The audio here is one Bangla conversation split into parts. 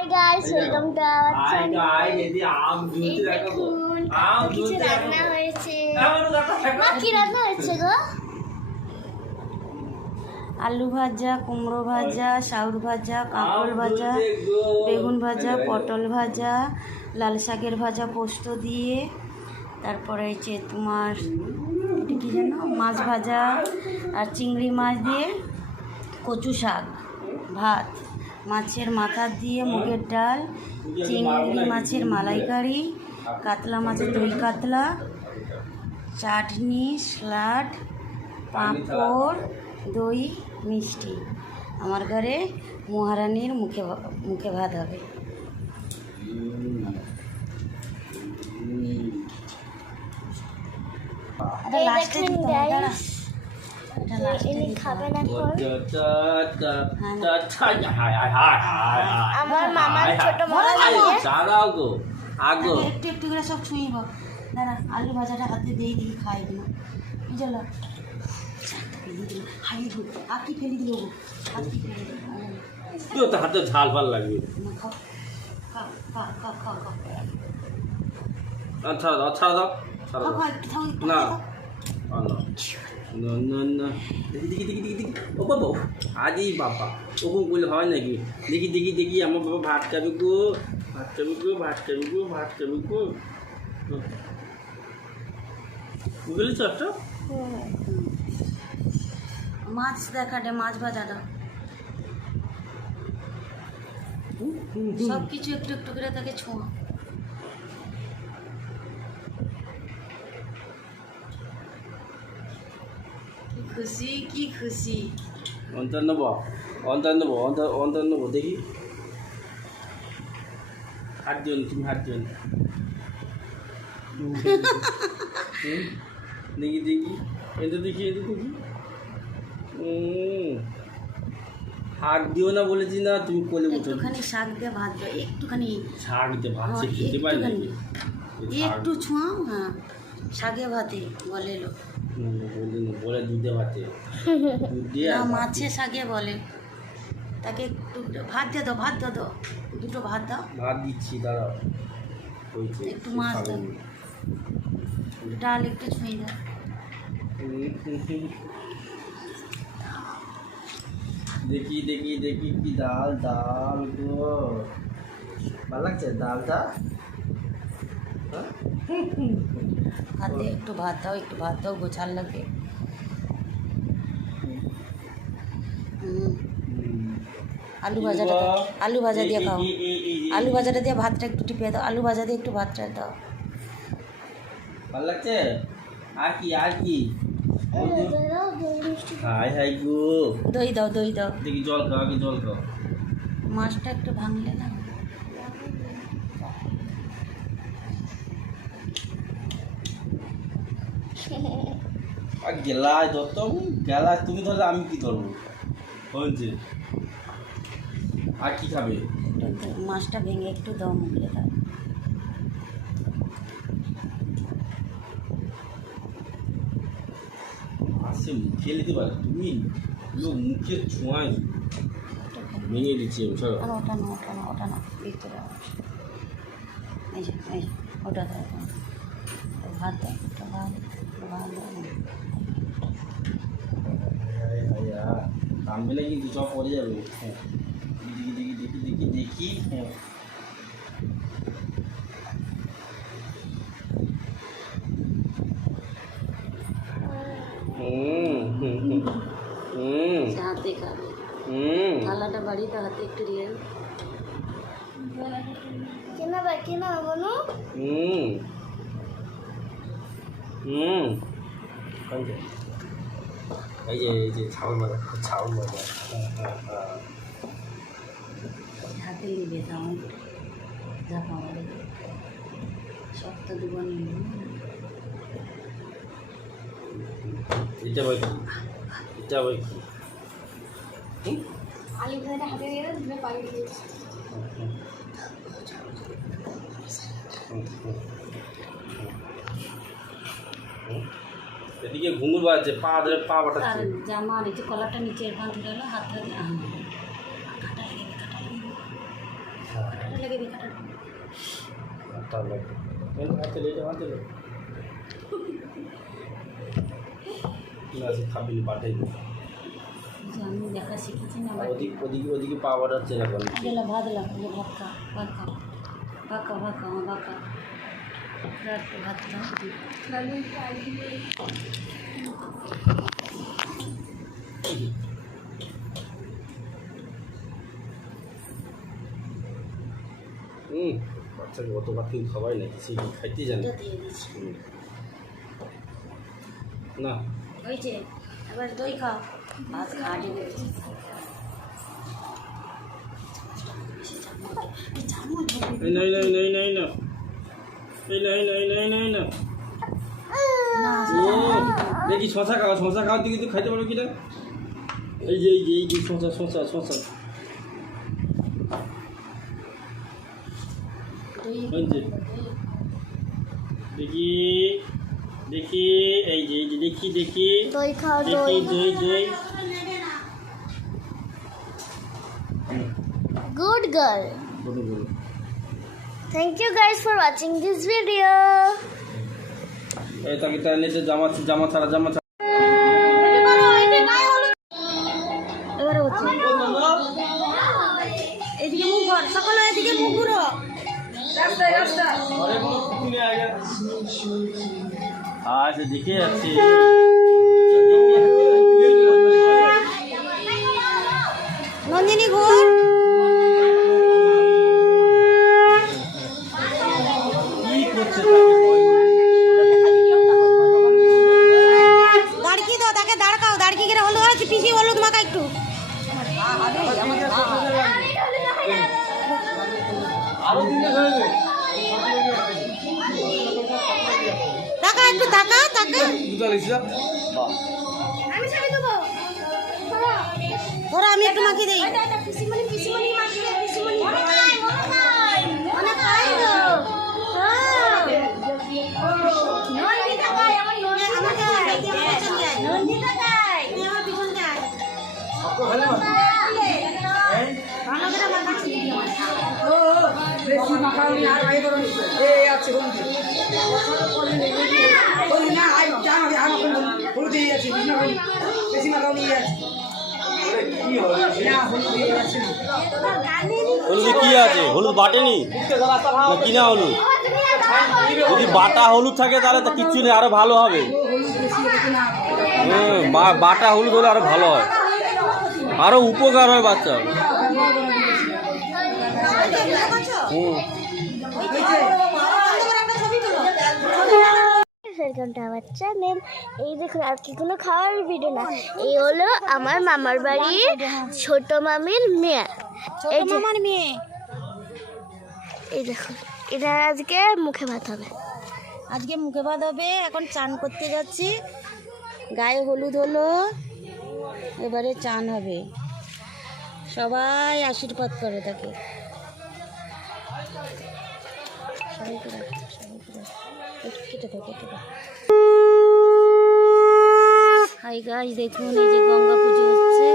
Hi guys, welcome to our channel. কিছু রান্না হয়েছে। মা কি রান্না হয়েছে গো? আলু ভাজা, কুমড়ো ভাজা, শাউর ভাজা, কাঁকরোল ভাজা, বেগুন ভাজা, পটল ভাজা, লাল শাকের ভাজা পোস্ত দিয়ে, তারপরে হচ্ছে তোমার এটা কী যেন মাছ ভাজা আর চিংড়ি মাছ দিয়ে কচু শাক, ভাত, মাছের মাথা দিয়ে মুগের ডাল, চিংড়ি মাছের মালাইকারি, কাতলা মাছের দই কাতলা, চাটনি, স্যালাড, পাঁপড়, দই, মিষ্টি। আমার ঘরে মহারানীর মুখে ভাত হবে। খাবেন আমার মামার ছোট একটু একটু করে সব ছুঁইব। দাঁড়া, আলু ভাজাটা হাতে দিয়ে দিয়ে খাই দিল। চলো হাতি ফেলে দিল, হাতি ফেলে দিল, হাতে ঝাল ভাল লাগবে। আচ্ছা আচ্ছা দাও না দেখি দেখি দেখি দেখি দেখি ও বাবা আজই বাবা ওরকম করলে হয় নাকি? দেখি দেখি দেখি আমার বাবা ভাত খাবে গো, ভাত খাবে গো, ভাত খাবে গো, ভাত খাবে গো। বুঝলি তো একটা মাছ দেখাটে, মাছ ভাজাটা সব কিছু একটু একটু করে তাকে ছোঁয়া। কি খুশি, কি খুশি। অন্তর নেবো, অন্তর নেবো, অন্তর নেবো। দেখি হাত দিও না, তুমি হাত দিও না। দেখি দেখি এটা দেখি, এটা দেখি। হাত দিও না বলেছি না, তুমি কোলে উঠো। একটুখানি শাক দিয়ে ভাত দাও, একটুখানি শাক দিয়ে ভাত খেতে পারি নাকি? একটু ছোঁয়াও। হ্যাঁ, শাকে ভাতে বলে লোক, বলে দুধে ভাতে না মাছে শাকে বলে। তাকে একটু ভাত দিয়ে দাও, ভাত দাও, দুটো ভাত দাও। ভাত দিচ্ছি, দাঁড়াও। একটু মাছ দাও, ডাল একটু ছুঁয়ে দাও। দেখি দেখি দেখি কি ডাল, ডাল গো ভালো লাগছে ডালটা। হাতে একটু ভাত দাও, একটু ভাত দাও, গোছাল লাগে। আলু ভাজাটা দাও, আলু ভাজা দিয়ে খাও। আলু ভাজাটা দিয়ে ভাতটা একটু টিপে দাও, আলু ভাজা দিয়ে একটু ভাতটা দাও। ভালো লাগছে। আর কি আর কি? হাই হাই গো, দই দাও, দই দাও। দেখি জল খাও, আগে জল খাও। মাছটা একটু ভাঙলে না। আর গেলায় ধরত, গেলায় তুমি ধরলে আমি কি ধরবো? হয়েছে। আর কি খাবে? মাছটা ভেঙে একটু দাও, মুখে দাও। আসে মুখে নিতে পারে, তুমি লোক মুখে ছোঁয়ায় ভেঙে দিচ্ছে। ওটা না, ওটা না, ওটা না, ভিতরে এই যে ওটা দাও, ভাত দাও, ওটা ভাত দাও। কামবে না কিন্তু, সব পড়ে যাবে। হ্যাঁ দেখি দেখি দেখি দেখি দেখি। হ্যাঁ হাতে খাবে। থালাটা বাড়িতে হাতে একটু দিয়ে কেনা বলো। এই যে ছাউল মাজা, ছাউল মাজা। হাতে নিবে, তাও যা পাওয়া যাবে সপ্তাহ দুবার নিবে। এটা ভাই কি? এটা ভাই কি? আলু ভাজাটা হাতে দিয়ে ধুয়ে পানি দিয়ে এদিকে ঘুঙুর বাজছে, পা ধরে পা বাটাচ্ছে। জামা নিচে, কলারটা নিচে এখান থেকে হাতটা দিয়ে লেগে দিই খাবি পাঠাই আমি দেখা শিখেছি না ওদিকে পাওয়ার হচ্ছে না গেলা ভাত লাগবে ভাত খা ভাত খা ভাত খা ভাত খা ভাত খা ভাত খা বাচ্চাকে অত ভাত কিন্তু খাওয়াই না সে খাইতে জানে না ওই যে এবার দই খাও ভাত খা দেবে দেখি শশা খাওয়া তুই কিন্তু খাইতে পারবো কিনা এই যে শশা দেখি এই যে দেখি দই খাও দই Good girl. Thank you guys for watching this video. এই তাকে নিচে জামা ছাড়া এবারে হচ্ছে এদিকে মুখ ঘর সকলে এদিকে মুখ ঘুরো আচ্ছা দেখে যাচ্ছি নন্দিনী ঘুর কি করছে দাঁড়কি দাও তাকে দাঁড়কাও দাঁড়কি করে হলুদ আছে পিসি হলুদ মাখা একটু টাকা একটু টাকা ওরা আমি একটু মাখিয়ে দিই হলুদে কি আছে হলুদ বাটেনি কিনা হলুদ যদি বাটা হলুদ থাকে তাহলে তো কিচ্ছু নেই আরো ভালো হবে বাটা হলুদ হলে আরো ভালো হয় আরো উপকার হয় বাচ্চা ওয়েলকাম টু আওয়ার চ্যানেল। এই দেখুন আজকে কোনো খাওয়ার ভিডিও না, এই হলো আমার মামার বাড়ির ছোট মামির মেয়ে। এই যে মামার মেয়ে, এই দেখুন এটা আজকে মুখে ভাত হবে। আজকে মুখে ভাত হবে। এখন চান করতে যাচ্ছি, গায়ে হলুদ হলো, এবারে চান হবে। সবাই আশীর্বাদ করে তাকে। হাই গাইস, দেখুন এই যে গঙ্গা পুজো হচ্ছে।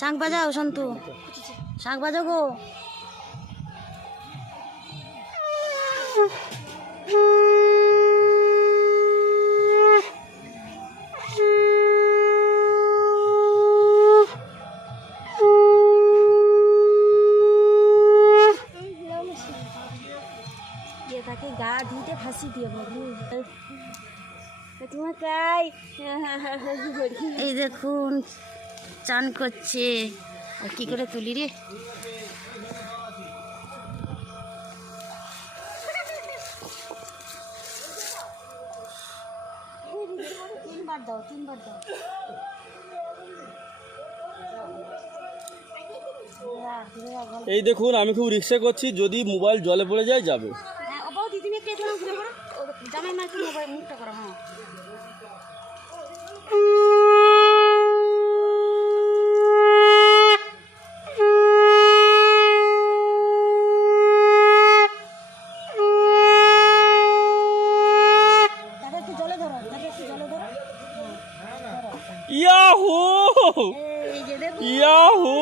শাঁখ বাজাও সন্তু, শাঁখ বাজাও গো। তাকে গা ধুতে ফাঁসি দিয়ে বাবু। এই দেখুন চান করছে, আর কি করে তুলি রে। তিনবার দাও, তিনবার দাও। এই দেখুন আমি খুব রিক্সা করছি, যদি মোবাইল জলে পড়ে যায় যাবে। জামাই মাকে মোবাইল মুখটা করো। হ্যাঁ এই যে দেখো ইয়াহু